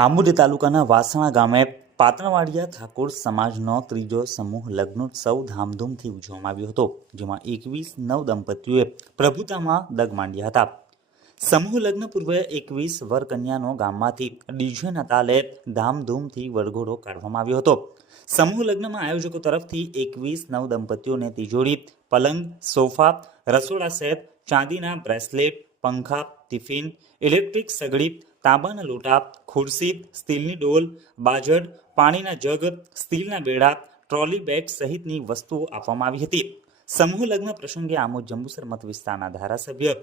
આમોદ તાલુકાના વાસણા ગામે પાતણવાડિયા ઠાકોર સમાજનો ત્રીજો સમૂહ લગ્નોત્સવ ધામધૂમથી ઉજવવામાં આવ્યો હતો, જેમાં 21 નવ દંપતીઓએ પ્રભુતામાં દગ માંડ્યા હતા. સમૂહ લગ્ન પૂર્વે 21 વરકન્યાનો ગામમાંથી ડીજેના તાલે ધામધૂમથી વરઘોડો કાઢવામાં આવ્યો હતો. સમૂહ લગ્નમાં આયોજકો તરફથી 21 નવ દંપતીઓને તિજોરી, પલંગ, સોફા, રસોડા સેટ, ચાંદીના બ્રેસલેટ, પંખા, ટિફિન, ઇલેક્ટ્રિક સગડી, તાંબાના લોટા, ખુરશી, સ્ટીલની ડોલ, બાજટ, પાણીના જગ, સ્ટીલના બેડા, ટ્રોલી બેગ સહિતની વસ્તુઓ આપવામાં આવી હતી. સમૂહ લગ્ન પ્રસંગે આમોદ જંબુસર મત વિસ્તારના ધારાસભ્ય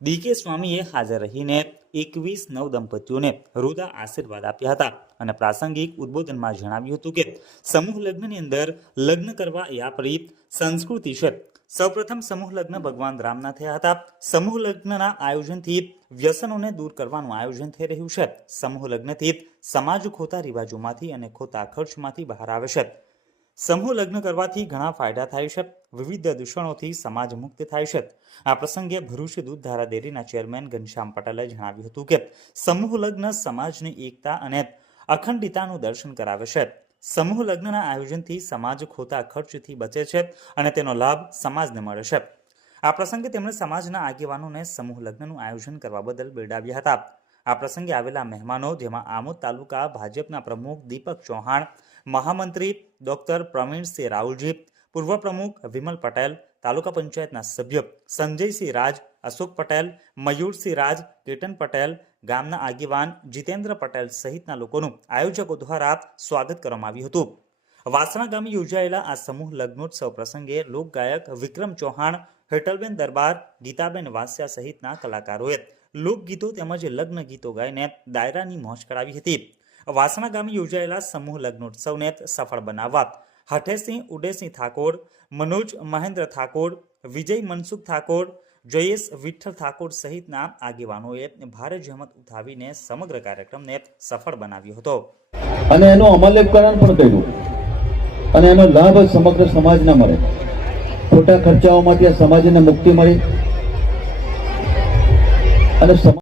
ડી.કે. સ્વામીએ હાજર રહીને 21 નવ દંપતીઓને હૃદય આશીર્વાદ આપ્યા હતા અને પ્રાસંગિક ઉદ્બોધનમાં જણાવ્યું હતું કે સમૂહ લગ્નની અંદર લગ્ન કરવા એ આપણી સંસ્કૃતિ છે. સૌપ્રથમ સમૂહ લગ્ન ભગવાન રામના થયા હતા. સમૂહ લગ્નના આયોજનથી વ્યસનોને દૂર કરવાનું આયોજન થઈ રહ્યું છે. સમૂહ લગ્નથી સમાજ ખોટા રિવાજોમાંથી અને ખોટા ખર્ચમાંથી બહાર આવે છે. સમૂહ લગ્ન કરવાથી ઘણા ફાયદા થાય છે. વિવિધ દૂષણોથી સમાજ મુક્ત થાય છે. આ પ્રસંગે ભરૂચ દૂધધારા ડેરીના ચેરમેન ઘનશ્યામ પટેલે જણાવ્યું હતું કે સમૂહ લગ્ન સમાજની એકતા અને અખંડિતતાનું દર્શન કરાવે છે. સમૂહ લગ્નના આયોજનથી સમાજ ખોટા ખર્ચથી બચે છે અને તેનો લાભ સમાજને મળે છે. આ પ્રસંગે તેમણે સમાજના આગેવાનોને સમૂહ લગ્નનું આયોજન કરવા બદલ બિરદાવ્યા હતા. આ પ્રસંગે આવેલા મહેમાનો, જેમાં આમોદ તાલુકા ભાજપના પ્રમુખ દીપક ચૌહાણ, મહામંત્રી ડોક્ટર પ્રવીણસિંહ રાહુલજી, પૂર્વ પ્રમુખ વિમલ પટેલ, તાલુકા પંચાયતના સભ્ય સંજયસિંહ રાજ, અશોક પટેલ, મયુરસિંહ રાજ, કેતન પટેલ, ગામના આગેવાન જીતેન્દ્ર પટેલ સહિતના લોકોનું આયોજકો દ્વારા સ્વાગત કરવામાં આવ્યું હતું. વાસણા ગામે યોજાયેલા આ સમૂહ લગ્નોત્સવ પ્રસંગે લોકગાયક વિક્રમ ચૌહાણ, હેટલબેન દરબાર, ગીતાબેન વાસિયા સહિતના કલાકારોએ લોકગીતો તેમજ લગ્ન ગીતો ગાઈને ડાયરાની મોજ કરાવી હતી. વાસણા ગામે યોજાયેલા સમૂહ લગ્નોત્સવને સફળ બનાવવા હઠેસિંહ ઉદયસિંહ ઠાકોર, મનોજ મહેન્દ્ર ઠાકોર, વિજય મનસુખ ઠાકોર, જયેશ વિઠ્ઠલ ઠાકોર સહિતના આગેવાનોએ ભારે જહેમત ઉઠાવીને સમગ્ર કાર્યક્રમને સફળ બનાવ્યો હતો અને એનું અમલીકરણ પણ કર્યું અને એનો લાભ સમગ્ર સમાજને મળે. ખોટા ખર્ચાઓમાંથી સમાજને મુક્તિ મળી અને